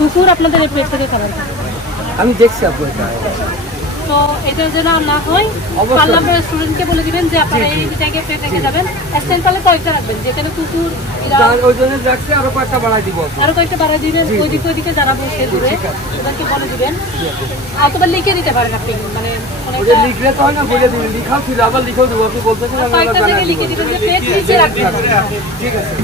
কুকুর আপনাদের এই প্লেট থেকে খাবার খায়। আমি দেখছি আপু এটা। তো এটা যেন না হয়, পারলে আপনার স্টুডেন্টকে বলে দিবেন যে আপনারা এই জায়গায় প্লেট রেখে যাবেন। স্ট্যান্ড পারলে কয়েকটা রাখবেন, যেখানে কুকুর ওই জন্য রাখছি, আরো কয়েকটা বাড়াই দিব, আরো কয়েকটা বাড়াই দিবেন। ওইদিকে যারা বসে দূরে ওদেরকে বলে দিবেন, অথবা লিখে দিতে পারেন আপনি। মানে লিখলে তো হয় না, বলে দিবেন। লিখাও ছিল, আবার লিখেও দেবো। আপনি বলতেছেন কয়েকটা জায়গায় লিখে দিবেন যে প্লেট নিচে রাখতে হবে। ঠিক আছে।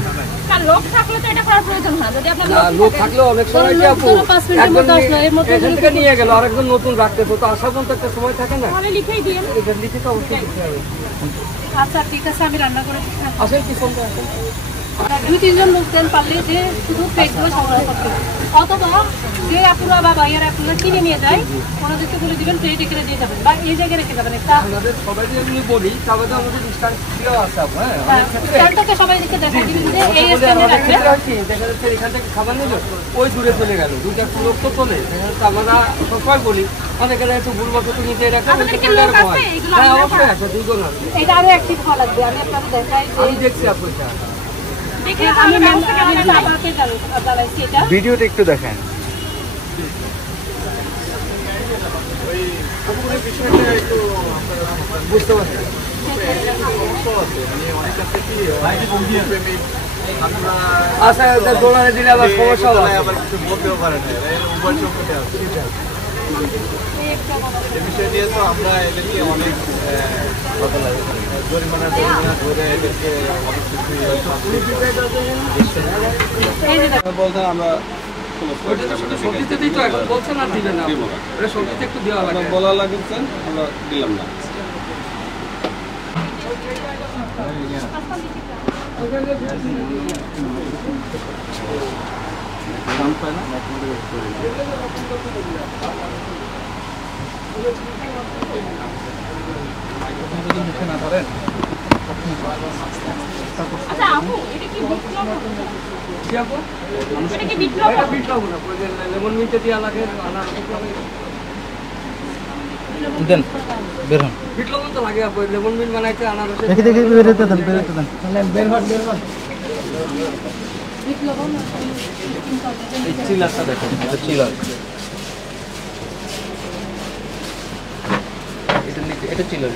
আর লোক থাকলে তো এটা করার প্রয়োজন হয়। যদি আপনার লোক থাকলে অনেক সময় কি আপু 5 মিনিটের মধ্যে আসলো, এর মধ্যে এখান থেকে নিয়ে গেল, আরেকজন নতুন রাখতেছে, তো আসার পর্যন্ত একটা সময় থাকে না। তাহলে লিখেই দিন। এটা লিখে তো অবশ্যই দিতে হবে। আচ্ছা ঠিক আছে, আমি রান্না করে দিচ্ছি। আসেন কি সন্ধ্যা আসেন। 2-3 জন লোকজন পারলে যে শুধু প্লেটগুলো সংগ্রহ করতে, অথবা যে আপুরা বা ভাইয়ারা আপনারা কিনে নিয়ে যায় ওনাদেরকে বলে দিবেন প্লেট এখানে দিয়ে যাবেন বা এই জায়গায় রেখে যাবেন। একটা আমাদের সবাই যদি বলি তাহলে আমাদের ডিসকাউন্ট দেওয়া আছে আপু। হ্যাঁ, স্ট্যান্ডটাকে সবাইকে দেখাই দিবেন যে এই স্ট্যান্ডে রাখবেন। দেখা যাচ্ছে এখান থেকে খাবার নিল, ওই দূরে চলে গেল, দুইটা লোক তো চলে। দেখা যাচ্ছে আমরা সবসময় বলি অনেকে একটু ভুলবশত নিতে রাখে। হ্যাঁ অবশ্যই আছে, দুজন আছে। এটা আরো অ্যাক্টিভ হওয়া লাগবে। আমি আপনাদের দেখাই, আমি দেখছি আপু এটা। ভিডিওটা একটু দেখেন। বুঝতে পারছি। আচ্ছা, দোলারে দিলে আবার সমস্যা হবে, আবার কিছু বলতেও পারে না। এই বিষয় নিয়ে তো আমরা এদেরকে অনেক জরিমানা ধরে এদেরকে অনেক কিছু বলতে আমরা বলা লাগছেন, আমরা দিলাম না। মুখে না ধরেন। আচ্ছা আপু, এটা কি বিপ্লব? এটা কি বিপ্লব? এটা বিপ্লব না, লেমন মিন্টে দেওয়া লাগে। দেন বের হন। বিপ্লব তো লাগে আপু, লেমন মিন্ট বানাইতে আনারসে। দেখি দেখি বেরোতে দেন, বেরোতে দেন। তাহলে বের হন, বের হন। এই চিলারটা দেখেন, এটা চিলার। এটা চিলার।